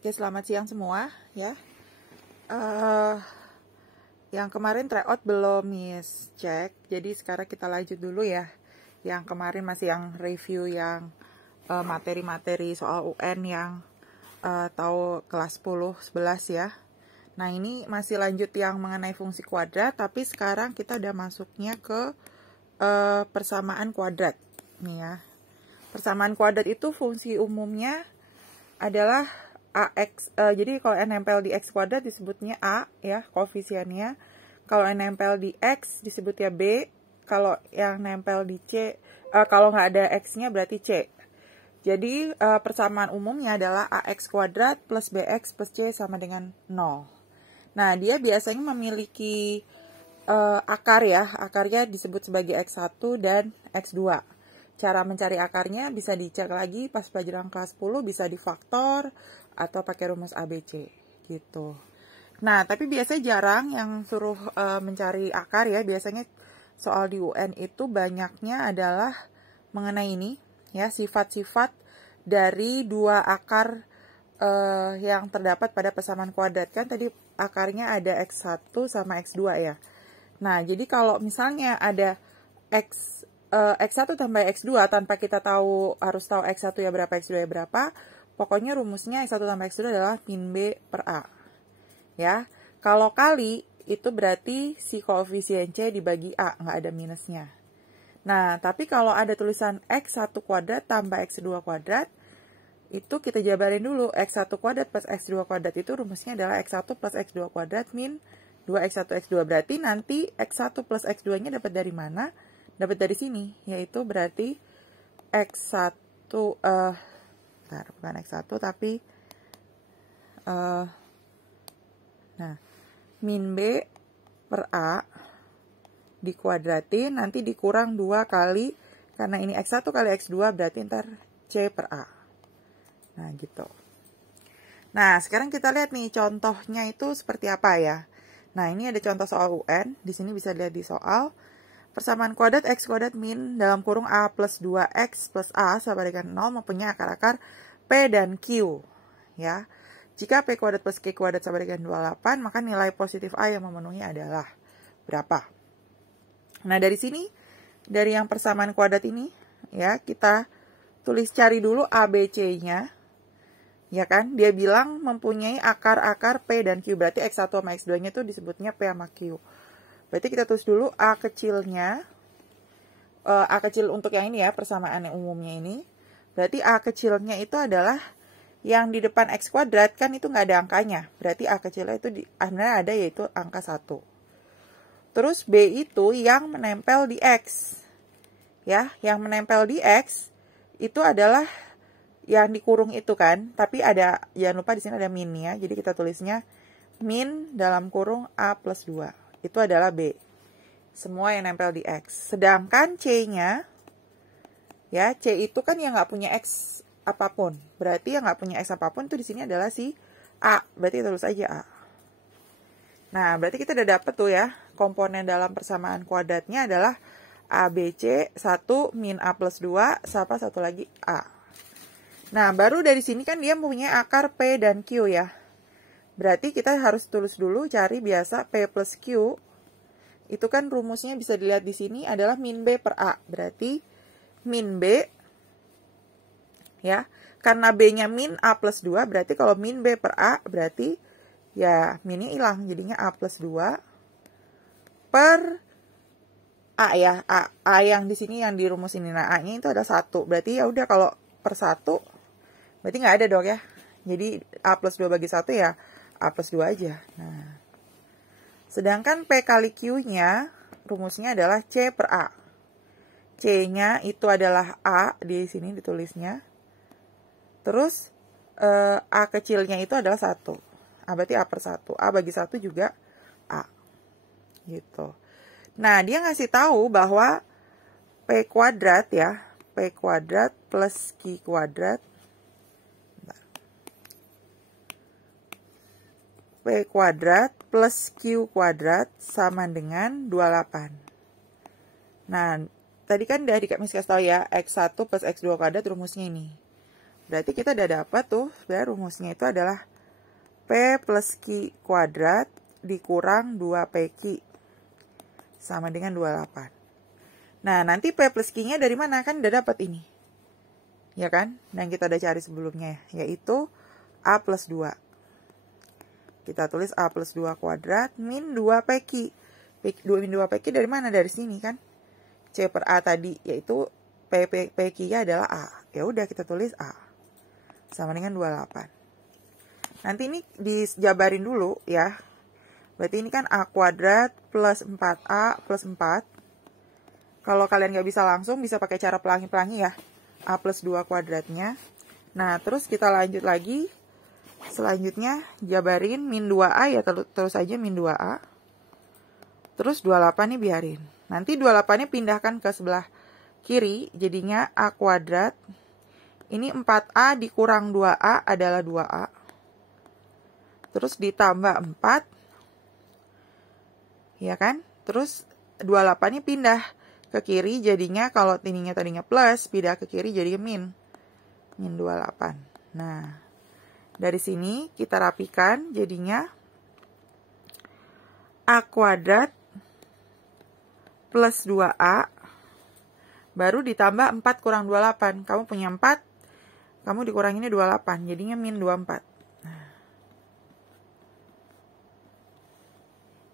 Oke, selamat siang semua ya. Eh, yang kemarin tryout belum miss cek, jadi sekarang kita lanjut dulu ya. Yang kemarin masih yang review yang materi-materi soal UN yang tahu kelas 10, 11 ya. Nah ini masih lanjut yang mengenai fungsi kuadrat, tapi sekarang kita udah masuknya ke persamaan kuadrat nih ya. Persamaan kuadrat itu fungsi umumnya adalah AX, jadi kalau nempel di X kuadrat disebutnya A ya, koefisiennya. Kalau nempel di X disebutnya B. Kalau yang nempel di C, kalau nggak ada X-nya berarti C. Jadi persamaan umumnya adalah AX kuadrat plus BX plus C sama dengan 0. Nah, dia biasanya memiliki akar ya. Akarnya disebut sebagai X1 dan X2. Cara mencari akarnya bisa dicek lagi pas pelajaran kelas 10, bisa difaktor atau pakai rumus ABC gitu. Nah, tapi biasanya jarang yang suruh mencari akar ya. Biasanya soal di UN itu banyaknya adalah mengenai ini ya, sifat-sifat dari dua akar yang terdapat pada persamaan kuadrat. Kan tadi akarnya ada X1 sama X2 ya. Nah, jadi kalau misalnya ada X1 tambah X2 tanpa kita harus tahu X1 ya berapa, X2 ya berapa, pokoknya rumusnya X1 tambah X2 adalah min B per A. Ya, kalau kali itu berarti si koefisien C dibagi A, nggak ada minusnya. Nah, tapi kalau ada tulisan X1 kuadrat tambah X2 kuadrat, itu kita jabarin dulu. X1 kuadrat plus X2 kuadrat itu rumusnya adalah X1 plus X2 kuadrat min 2X1 X2. Berarti nanti X1 plus X2-nya dapat dari mana? Dapat dari sini, yaitu berarti X1, bukan X1 tapi nah, min B per A dikuadratin, nanti dikurang 2 kali, karena ini X1 kali X2 berarti ntar C per A. Nah gitu. Nah sekarang kita lihat nih contohnya itu seperti apa ya. Nah ini ada contoh soal UN, di sini bisa lihat di soal. Persamaan kuadrat X kuadrat min dalam kurung A plus 2X plus A sama dengan 0 mempunyai akar-akar P dan Q. Ya. Jika P kuadrat plus Q kuadrat sama dengan 28, maka nilai positif A yang memenuhi adalah berapa? Nah, dari sini, dari yang persamaan kuadrat ini, ya, kita tulis cari dulu ABC-nya. Ya kan? Dia bilang mempunyai akar-akar P dan Q. Berarti X1 sama X2-nya itu disebutnya P sama Q. Berarti kita tulis dulu A kecilnya. A kecil untuk yang ini ya, persamaan yang umumnya ini. Berarti A kecilnya itu adalah yang di depan X kuadrat, kan itu nggak ada angkanya. Berarti A kecilnya itu sebenarnya ada, yaitu angka 1. Terus B itu yang menempel di X. Ya, yang menempel di X itu adalah yang dikurung itu kan. Tapi ada, jangan lupa di sini ada min ya. Jadi kita tulisnya min dalam kurung A plus 2. Itu adalah B. Semua yang nempel di X. Sedangkan C-nya, ya, C itu kan yang nggak punya X apapun. Berarti yang nggak punya X apapun itu di sini adalah si A. Berarti kita tulis aja A. Nah, berarti kita udah dapet tuh ya, komponen dalam persamaan kuadratnya adalah ABC 1 min A plus 2, sama satu lagi A. Nah, baru dari sini kan dia punya akar P dan Q ya. Berarti kita harus tulis dulu cari biasa P plus Q. Itu kan rumusnya bisa dilihat di sini adalah min B per A. Berarti min B, ya, karena B-nya min A plus 2, berarti kalau min B per A, berarti ya minnya hilang. Jadinya A plus 2 per A ya. A yang di sini yang di rumus ini. Nah, A-nya itu ada 1. Berarti ya udah kalau per 1, berarti nggak ada dong ya. Jadi A plus 2 bagi 1 ya A plus 2 aja. Nah, sedangkan P kali Q-nya rumusnya adalah C per A. C-nya itu adalah A, di sini ditulisnya. Terus A kecilnya itu adalah 1. A berarti A per 1. A bagi 1 juga A. Gitu. Nah, dia ngasih tahu bahwa P kuadrat ya. P kuadrat plus Q kuadrat. P kuadrat plus Q kuadrat sama dengan 28. Nah, tadi kan udah dikasih tahu ya, X1 plus X2 kuadrat rumusnya ini. Berarti kita udah dapat tuh, rumusnya itu adalah plus Q kuadrat dikurang 2PQ sama dengan 28. Nah, nanti P plus Q-nya dari mana? Kan udah dapat ini. Ya kan? Dan kita udah cari sebelumnya, yaitu A plus 2. Kita tulis A plus 2 kuadrat min 2PQ. 2 min 2PQ dari mana? Dari sini kan? C per A tadi, yaitu PQ-nya adalah A. Ya udah, kita tulis A. Sama dengan 28. Nanti ini dijabarin dulu ya. Berarti ini kan A kuadrat plus 4A plus 4. Kalau kalian nggak bisa langsung, bisa pakai cara pelangi-pelangi ya. A plus 2 kuadratnya. Nah, terus kita lanjut lagi. Selanjutnya, jabarin min 2A ya, terus aja min 2A. Terus 28 nih biarin. Nanti 28-nya pindahkan ke sebelah kiri, jadinya A kuadrat. Ini 4A dikurang 2A adalah 2A. Terus ditambah 4. Ya kan? Terus 28-nya pindah ke kiri, jadinya kalau tadinya plus, pindah ke kiri jadi min 28. Nah, dari sini kita rapikan, jadinya A kuadrat plus 2A, baru ditambah 4 kurang 28. Kamu punya 4, kamu dikuranginnya 28, jadinya min 24.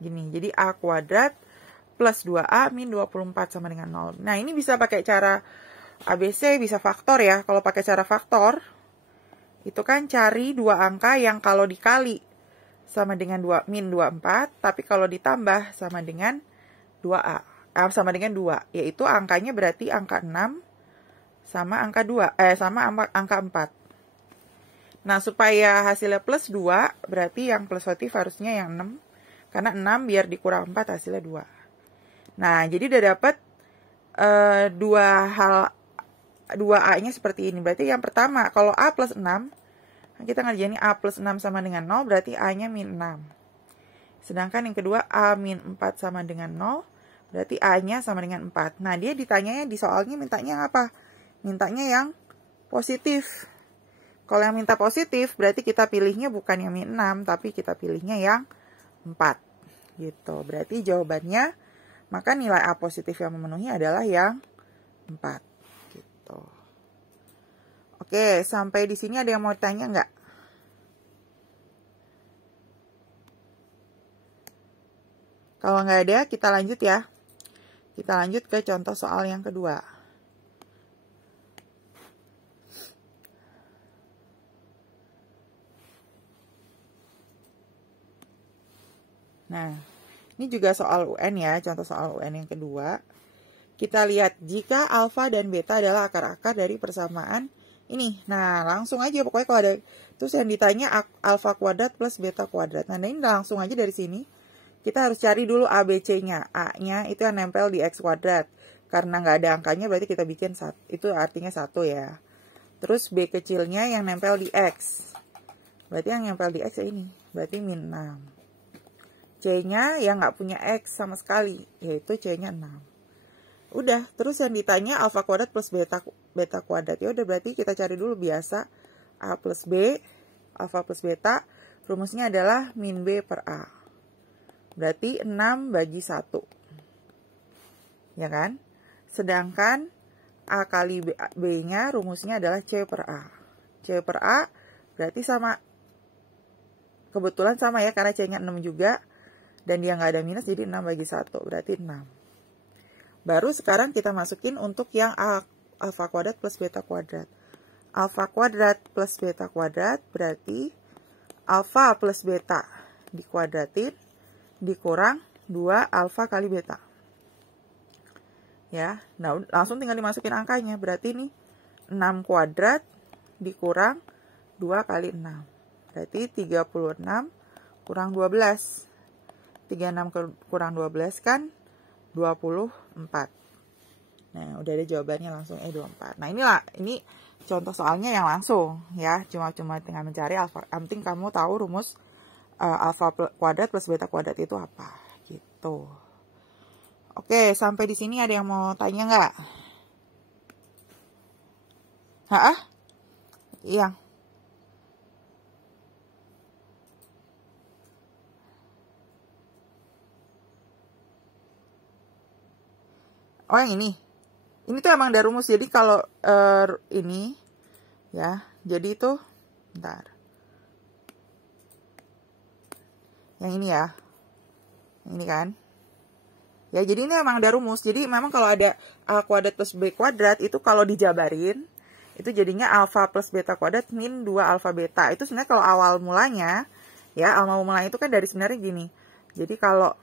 Gini, jadi A kuadrat plus 2A min 24 sama dengan 0. Nah, ini bisa pakai cara ABC, bisa faktor ya. Kalau pakai cara faktor, itu kan cari dua angka yang kalau dikali sama dengan 2, min 24, tapi kalau ditambah sama dengan 2A. Sama dengan 2, yaitu angkanya berarti angka 6 sama angka 2, sama angka 4. Nah, supaya hasilnya plus 2, berarti yang plus positif harusnya yang 6. Karena 6 biar dikurang 4 hasilnya 2. Nah, jadi udah dapat 2A-nya seperti ini. Berarti yang pertama, kalau A plus 6, kita ngerjain A plus 6 sama dengan 0, berarti A-nya min 6. Sedangkan yang kedua, A min 4 sama dengan 0, berarti A-nya sama dengan 4. Nah, dia ditanyanya di soalnya mintanya apa? Mintanya yang positif. Kalau yang minta positif, berarti kita pilihnya bukan yang min 6, tapi kita pilihnya yang 4. Gitu. Berarti jawabannya, maka nilai A positif yang memenuhi adalah yang 4. Gitu. Oke, sampai di sini ada yang mau tanya nggak? Kalau nggak ada, kita lanjut ya. Kita lanjut ke contoh soal yang kedua. Nah, ini juga soal UN ya, contoh soal UN yang kedua. Kita lihat, jika alfa dan beta adalah akar-akar dari persamaan ini. Nah, langsung aja, pokoknya kalau ada, terus yang ditanya alfa kuadrat plus beta kuadrat. Nah, ini langsung aja dari sini. Kita harus cari dulu ABC-nya. A-nya itu yang nempel di X kuadrat. Karena nggak ada angkanya, berarti kita bikin 1. Itu artinya 1 ya. Terus B kecilnya yang nempel di X. Berarti yang nempel di X ya ini. Berarti min 6. C-nya yang nggak punya X sama sekali, yaitu C-nya 6. Udah, terus yang ditanya alfa kuadrat plus beta kuadrat. Ya udah, berarti kita cari dulu biasa. A plus B, alfa plus beta, rumusnya adalah min B per A. Berarti 6 bagi 1. Ya kan? Sedangkan A kali B-nya rumusnya adalah C per A. C per A berarti sama. Kebetulan sama ya, karena C-nya 6 juga. Dan dia nggak ada minus, jadi 6 bagi 1. Berarti 6. Baru sekarang kita masukin untuk yang alfa kuadrat plus beta kuadrat. Alfa kuadrat plus beta kuadrat berarti alfa plus beta dikuadratin dikurang 2 alfa kali beta. Ya, nah langsung tinggal dimasukin angkanya. Berarti ini 6 kuadrat dikurang 2 kali 6. Berarti 36 kurang 12. 36 kurang 12 kan 24. Nah, udah ada jawabannya langsung 24. Nah, ini contoh soalnya yang langsung ya, cuma tinggal mencari alfa. Yang penting kamu tahu rumus alfa kuadrat plus beta kuadrat itu apa gitu. Oke, sampai di sini ada yang mau tanya nggak? Hah? Iya. Oh, yang ini. Ini tuh emang ada rumus. Jadi kalau ini ya, jadi itu bentar. Yang ini ya. Ini kan. Ya, jadi ini emang ada rumus. Jadi memang kalau ada A kuadrat plus B kuadrat itu kalau dijabarin itu jadinya alfa plus beta kuadrat min 2 alfa beta. Itu sebenarnya kalau awal mulanya ya, awal mulanya itu kan dari sebenarnya gini. Jadi kalau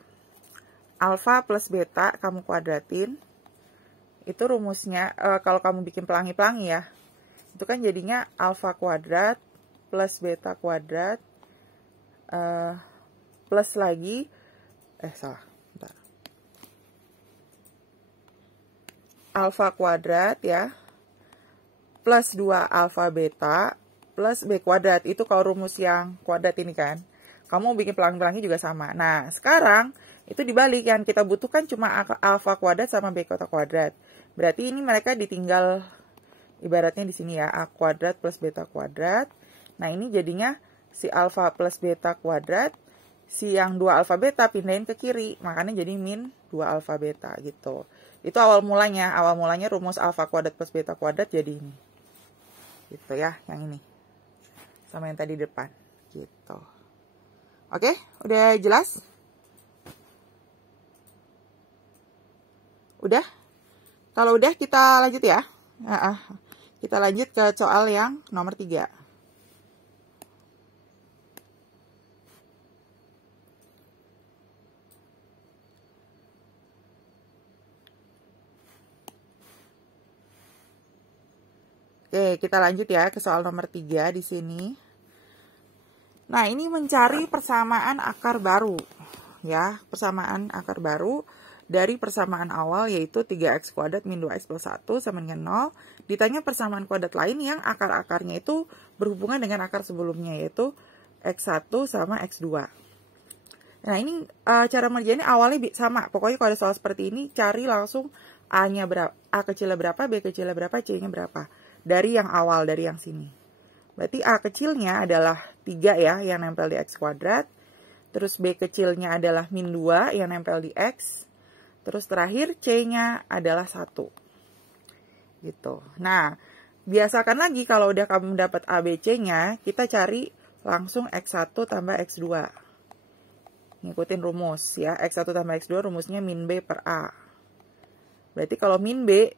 alfa plus beta kamu kuadratin itu rumusnya kalau kamu bikin pelangi-pelangi ya. Itu kan jadinya alfa kuadrat plus beta kuadrat plus lagi salah. Alfa kuadrat ya, plus 2 alfa beta, plus B kuadrat. Itu kalau rumus yang kuadrat ini kan. Kamu bikin pelangi-pelangi juga sama. Nah, sekarang itu dibalik. Yang kita butuhkan cuma alfa kuadrat sama B kuadrat. Berarti ini mereka ditinggal, ibaratnya di sini ya, A kuadrat plus beta kuadrat. Nah, ini jadinya si alfa plus beta kuadrat. Si yang 2 alfa beta pindahin ke kiri. Makanya jadi min 2 alfa beta gitu. Itu awal mulanya. Awal mulanya rumus alfa kuadrat plus beta kuadrat jadi ini. Gitu ya, yang ini. Sama yang tadi depan. Gitu. Oke, udah jelas? Udah? Kalau udah kita lanjut ya. Kita lanjut ke soal yang nomor 3. Oke, kita lanjut ya ke soal nomor 3 di sini. Nah, ini mencari persamaan akar baru. Ya, persamaan akar baru dari persamaan awal yaitu 3x kuadrat min 2x plus 1 sama dengan 0. Ditanya persamaan kuadrat lain yang akar-akarnya itu berhubungan dengan akar sebelumnya yaitu x1 sama x2. Nah, ini cara mengerjainnya awalnya sama. Pokoknya kalau ada soal seperti ini, cari langsung A-nya berapa, A kecilnya berapa, B kecilnya berapa, C-nya berapa. Dari yang awal, dari yang sini. Berarti A kecilnya adalah 3 ya, yang nempel di x kuadrat. Terus B kecilnya adalah min 2 yang nempel di x. Terus terakhir C-nya adalah 1. Gitu. Nah, biasakan lagi kalau udah kamu dapat A, B, C-nya, kita cari langsung x1 tambah x2. Ngikutin rumus ya, x1 tambah x2 rumusnya min B per A. Berarti kalau min B,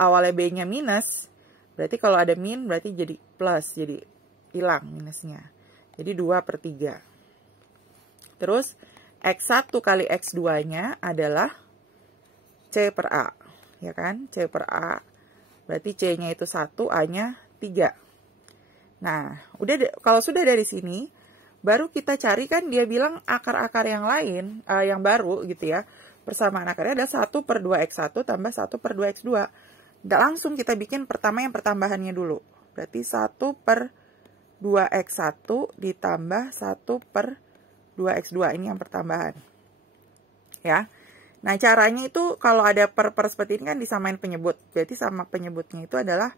awalnya B-nya minus, berarti kalau ada min berarti jadi plus, jadi hilang minusnya. Jadi 2 per 3. Terus x1 kali x2-nya adalah C per A. Ya kan? C per A. Berarti C-nya itu 1, A-nya 3. Nah, kalau sudah dari sini, baru kita cari kan dia bilang akar-akar yang lain, yang baru gitu ya. Persamaan akarnya ada 1 per 2x1 tambah 1 per 2x2. Nggak langsung kita bikin pertama yang pertambahannya dulu. Berarti 1 per 2x1 ditambah 1 per 2x2. Ini yang pertambahan. Ya. Nah, caranya itu kalau ada per seperti ini kan disamain penyebut. Berarti sama penyebutnya itu adalah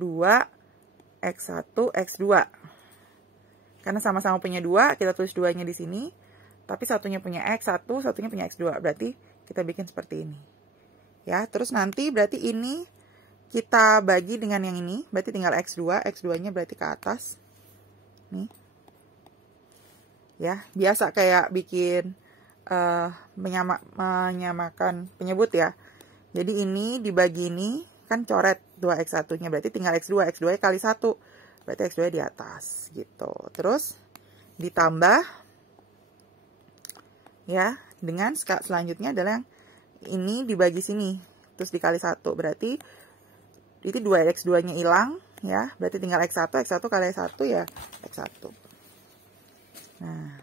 2x1, x2. Karena sama-sama punya 2, kita tulis 2-nya di sini. Tapi satunya punya x1, satunya punya x2. Berarti kita bikin seperti ini. Ya, terus nanti berarti ini kita bagi dengan yang ini. Berarti tinggal x2. X2-nya berarti ke atas. Nih. Ya, biasa kayak bikin menyamakan penyebut ya. Jadi ini dibagi ini kan coret 2x1-nya. Berarti tinggal x2. X2 kali 1. Berarti x2 di atas gitu. Terus ditambah ya dengan selanjutnya adalah yang ini dibagi sini. Terus dikali 1. Berarti itu 2x2-nya hilang ya. Berarti tinggal x1. X1 kali 1 ya x1. Nah,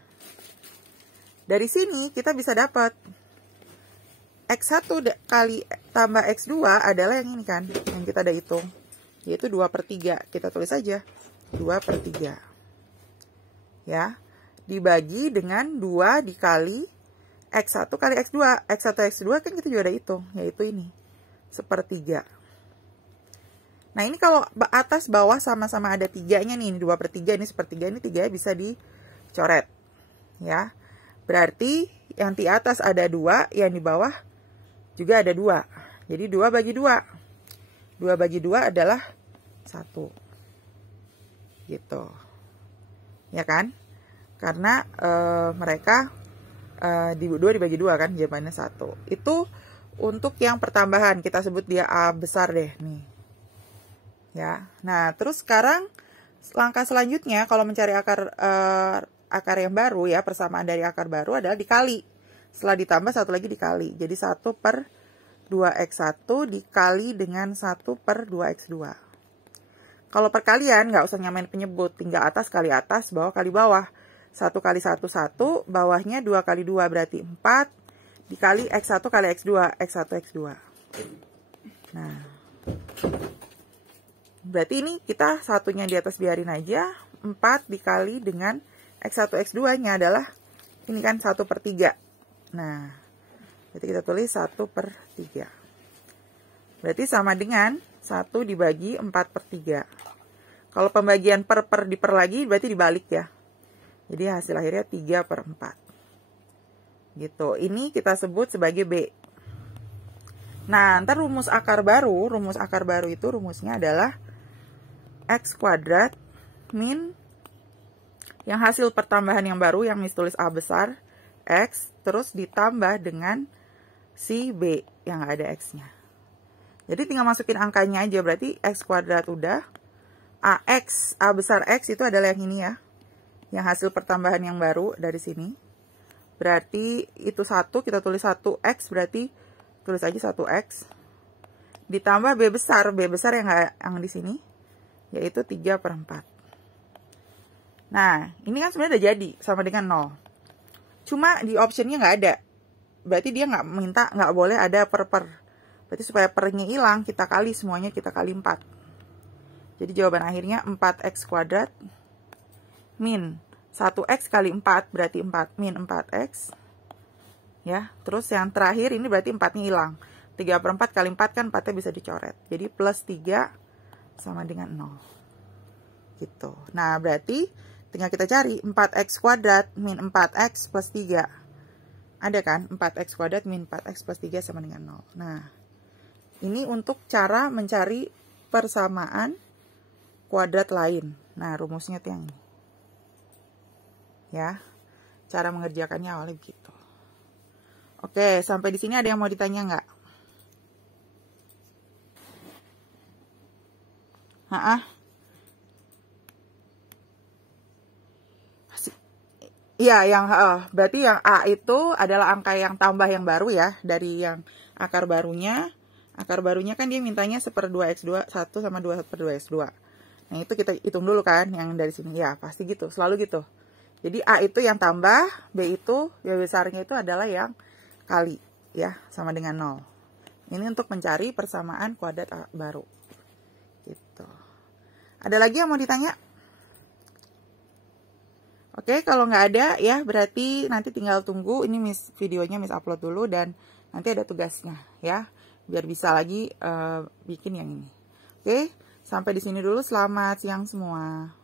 dari sini kita bisa dapat x1 kali tambah x2 adalah yang ini kan, yang kita udah hitung. Yaitu 2 per 3. Kita tulis aja 2 per 3. Ya, dibagi dengan 2 dikali x1 kali x2. X1 x2 kan kita juga udah hitung, yaitu ini. 1/3. Nah, ini kalau atas bawah sama-sama ada 3-nya nih. Ini 2 per 3, ini 1/3, ini 3 bisa dicoret. Ya, berarti yang di atas ada 2, yang di bawah juga ada 2. Jadi 2 bagi 2. 2 bagi 2 adalah 1. Gitu. Ya kan? Karena mereka 2 dibagi 2 kan, jawabannya 1. Itu untuk yang pertambahan, kita sebut dia A besar deh nih. Ya. Nah, terus sekarang langkah selanjutnya kalau mencari akar yang baru ya, persamaan dari akar baru adalah dikali. Setelah ditambah satu lagi dikali. Jadi 1 per 2x1 dikali dengan 1 per 2x2. Kalau perkalian nggak usah nyamain penyebut, tinggal atas kali atas, bawah kali bawah. 1 kali 1, 1, bawahnya 2 kali 2 berarti 4, dikali x1 kali x2, x1, x2. Nah, berarti ini kita satunya di atas biarin aja, 4 dikali dengan x1, x2-nya adalah, ini kan 1 per 3. Nah, berarti kita tulis 1 per 3. Berarti sama dengan 1 dibagi 4 per 3. Kalau pembagian per diper lagi, berarti dibalik ya. Jadi hasil akhirnya 3 per 4. Gitu. Ini kita sebut sebagai B. Nah, ntar rumus akar baru itu rumusnya adalah X kuadrat min yang hasil pertambahan yang baru yang tulis A besar, X, terus ditambah dengan si B yang nggak ada X-nya. Jadi tinggal masukin angkanya aja, berarti X kuadrat udah. AX, A besar X itu adalah yang ini ya. Yang hasil pertambahan yang baru dari sini. Berarti itu 1, kita tulis 1x, berarti tulis aja 1x. Ditambah B besar yang di sini, yaitu 3 per 4. Nah, ini kan sebenarnya udah jadi, sama dengan 0. Cuma di optionnya nggak ada. Berarti dia nggak boleh ada per. Berarti supaya pernya hilang, kita kali semuanya, kita kali 4. Jadi jawaban akhirnya 4x kuadrat min 1x kali 4 berarti 4 min 4x. Ya, terus yang terakhir ini berarti 4-nya hilang. 3 per 4 kali 4 kan 4-nya bisa dicoret. Jadi plus 3 sama dengan 0. Gitu. Nah, berarti tinggal kita cari 4x kuadrat min 4x plus 3. Ada kan? 4x kuadrat min 4x plus 3 sama dengan 0. Nah, ini untuk cara mencari persamaan kuadrat lain. Nah, rumusnya itu yang ini. Ya, cara mengerjakannya awalnya begitu. Oke, sampai di sini ada yang mau ditanya nggak? Iya, berarti yang A itu adalah angka yang tambah yang baru ya, dari yang akar barunya. Akar barunya kan dia mintanya 1/2x2, 1 sama 2 per 2x2. Nah, itu kita hitung dulu kan, yang dari sini. Ya, pasti gitu, selalu gitu. Jadi A itu yang tambah, B itu, ya besarnya itu adalah yang kali, ya, sama dengan 0. Ini untuk mencari persamaan kuadrat A baru. Gitu. Ada lagi yang mau ditanya? Oke, kalau nggak ada, ya berarti nanti tinggal tunggu, ini videonya upload dulu, dan nanti ada tugasnya, ya. Biar bisa lagi bikin yang ini. Oke, sampai di sini dulu, selamat siang semua.